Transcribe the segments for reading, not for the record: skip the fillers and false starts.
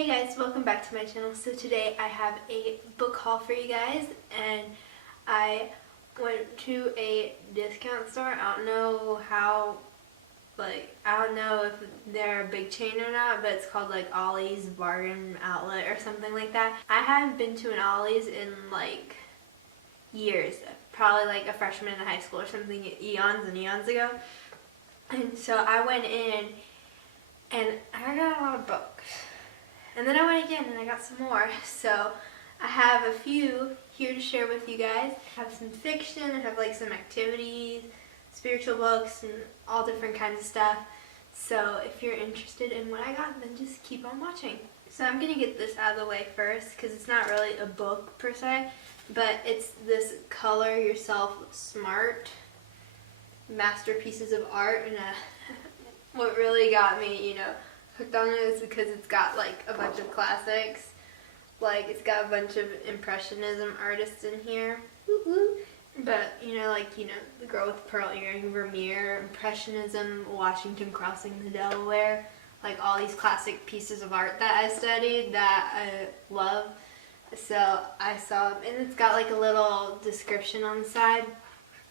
Hey guys, welcome back to my channel. So today I have a book haul for you guys, and I went to a discount store. I don't know if they're a big chain or not, but it's called like Ollie's Bargain Outlet or something like that. I haven't been to an Ollie's in like years, probably like a freshman in high school or something, eons and eons ago. And so I went in and I got a lot of books. And then I went again and I got some more. So I have a few here to share with you guys. I have some fiction, I have like some activities, spiritual books, and all different kinds of stuff. So if you're interested in what I got, then just keep on watching. So I'm going to get this out of the way first because it's not really a book per se, but it's this Color Yourself Smart masterpieces of art. And what really got me, hooked on it is because it's got like a bunch of classics. Like it's got a bunch of Impressionism artists in here. But the girl with the pearl earring, Vermeer, Impressionism, Washington Crossing the Delaware, like all these classic pieces of art that I studied that I love. So I saw them, and it's got like a little description on the side.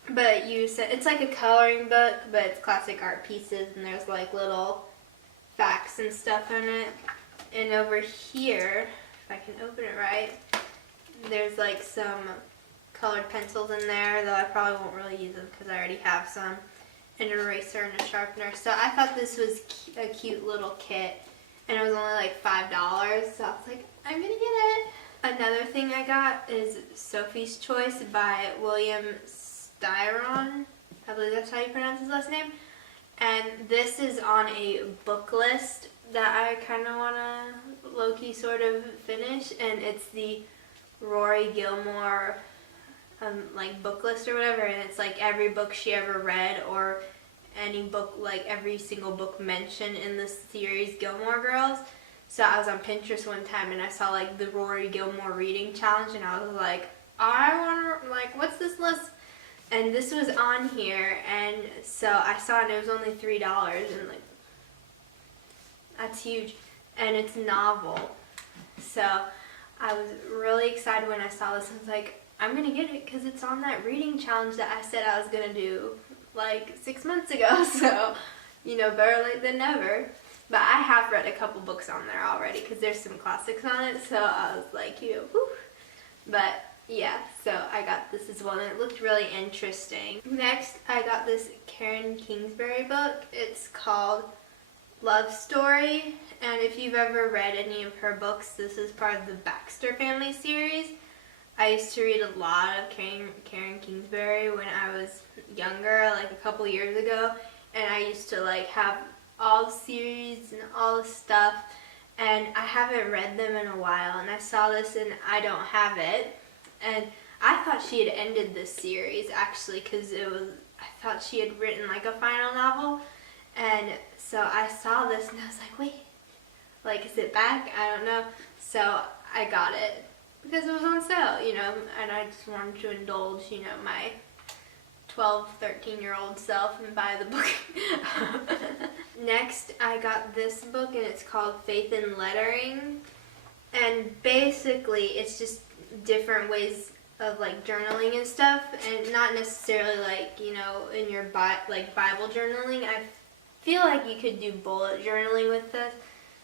But it's like a coloring book, but it's classic art pieces, and there's like little facts and stuff in it. And over here, if I can open it right, there's like some colored pencils in there, though I probably won't really use them because I already have some, an eraser and a sharpener. So I thought this was a cute little kit, and it was only like $5, so I was like, I'm gonna get it. Another thing I got is Sophie's Choice by William Styron. I believe that's how you pronounce his last name. And this is on a book list that I kind of want to low-key sort of finish, and it's the Rory Gilmore like book list or whatever, and it's like every book she ever read or any book, like every single book mentioned in the series Gilmore Girls. So I was on Pinterest one time and I saw like the Rory Gilmore reading challenge, and I was like, I want to, like, what's this list? And this was on here, and so I saw it and it was only $3, and like, that's huge. And it's novel. So I was really excited when I saw this. I was like, I'm going to get it because it's on that reading challenge that I said I was going to do like 6 months ago. So, better late than never. But I have read a couple books on there already because there's some classics on it. So I was like, whew. But yeah, so I got this as well, and it looked really interesting. Next, I got this Karen Kingsbury book. It's called Love Story, and if you've ever read any of her books, this is part of the Baxter family series. I used to read a lot of Karen Kingsbury when I was younger, like a couple years ago, and I used to like have all the series and all the stuff, and I haven't read them in a while, and I saw this and I don't have it. And I thought she had ended this series, actually, because I thought she had written like a final novel. And so I saw this and I was like, wait, like, is it back? I don't know. So I got it because it was on sale, and I just wanted to indulge, my 12, 13-year-old self and buy the book. Next, I got this book, and it's called Faith in Lettering. And basically, it's just different ways of like journaling and stuff, and not necessarily like in your Bible journaling. I feel like you could do bullet journaling with this,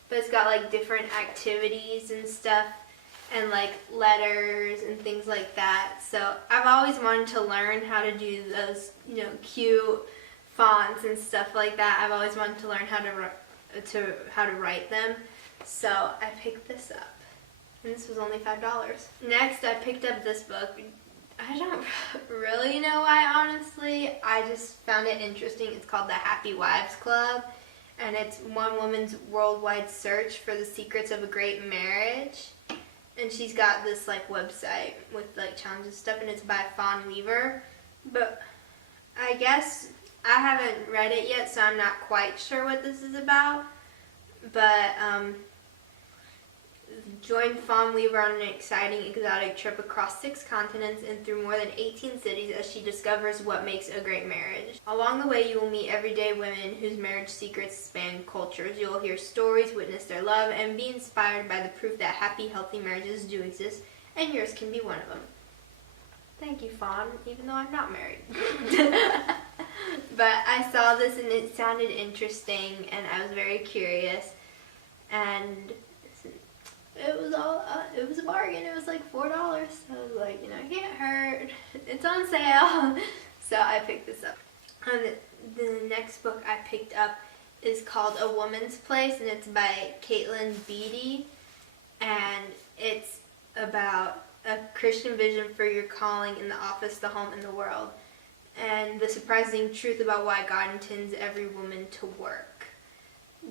but it's got like different activities and stuff, and like letters and things like that. So I've always wanted to learn how to do those cute fonts and stuff like that. I've always wanted to learn how to write them, so I picked this up. And this was only $5. Next, I picked up this book. I don't really know why, honestly. I just found it interesting. It's called The Happy Wives Club, and it's one woman's worldwide search for the secrets of a great marriage. And she's got this like website with like challenges and stuff, and it's by Fawn Weaver. But I guess I haven't read it yet, so I'm not quite sure what this is about. But Join Fawn Weaver on an exciting exotic trip across 6 continents and through more than 18 cities as she discovers what makes a great marriage. Along the way, you will meet everyday women whose marriage secrets span cultures. You will hear stories, witness their love, and be inspired by the proof that happy, healthy marriages do exist, and yours can be one of them. Thank you, Fawn, even though I'm not married. But I saw this and it sounded interesting, and I was very curious, and it was a bargain. It was like $4. So I was like, you know, it can't hurt. It's on sale. So I picked this up. The next book I picked up is called A Woman's Place, and it's by Caitlin Beatty, and it's about a Christian vision for your calling in the office, the home, and the world, and the surprising truth about why God intends every woman to work.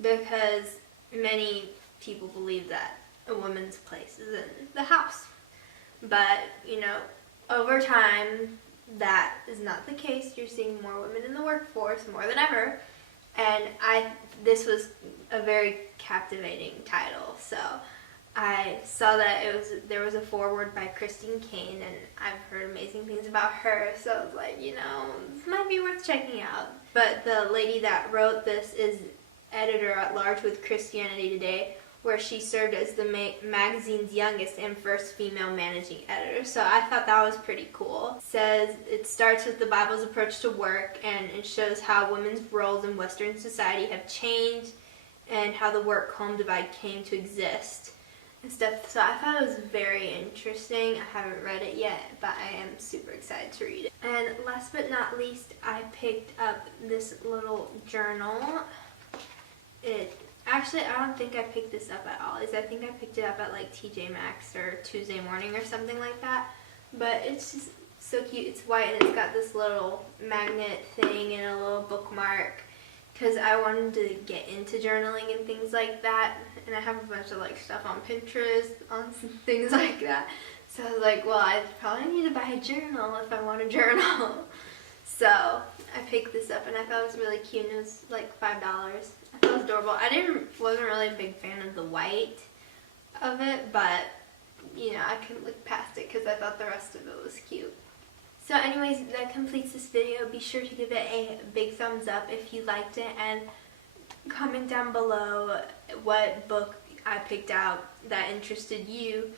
Because many people believe that a woman's place is in the house. But, you know, over time, that is not the case. You're seeing more women in the workforce, more than ever. And this was a very captivating title. So I saw that there was a foreword by Christine Kane, and I've heard amazing things about her. So I was like, you know, this might be worth checking out. But the lady that wrote this is editor-at-large with Christianity Today, where she served as the magazine's youngest and first female managing editor. So I thought that was pretty cool. It says it starts with the Bible's approach to work, and it shows how women's roles in Western society have changed and how the work-home divide came to exist and stuff. So I thought it was very interesting. I haven't read it yet, but I am super excited to read it. And last but not least, I picked up this little journal. Actually, I don't think I picked this up at Ollie's. I think I picked it up at like TJ Maxx or Tuesday Morning or something like that. But it's just so cute. It's white and it's got this little magnet thing and a little bookmark, because I wanted to get into journaling and things like that. And I have a bunch of like stuff on Pinterest, on things like that. So I was like, well, I probably need to buy a journal if I want to journal. So I picked this up and I thought it was really cute, and it was like $5. I thought it was adorable. I wasn't really a big fan of the white of it, but you know, I couldn't look past it because I thought the rest of it was cute. So anyways, that completes this video. Be sure to give it a big thumbs up if you liked it, and comment down below what book I picked out that interested you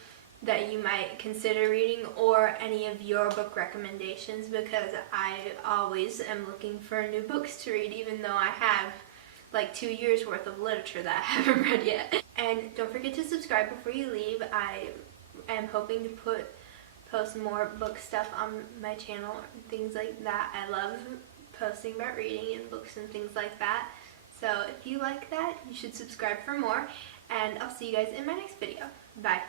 that you might consider reading, or any of your book recommendations, because I always am looking for new books to read, even though I have like 2 years worth of literature that I haven't read yet. And don't forget to subscribe before you leave. I am hoping to post more book stuff on my channel and things like that. I love posting about reading and books and things like that. So if you like that, you should subscribe for more, and I'll see you guys in my next video. Bye.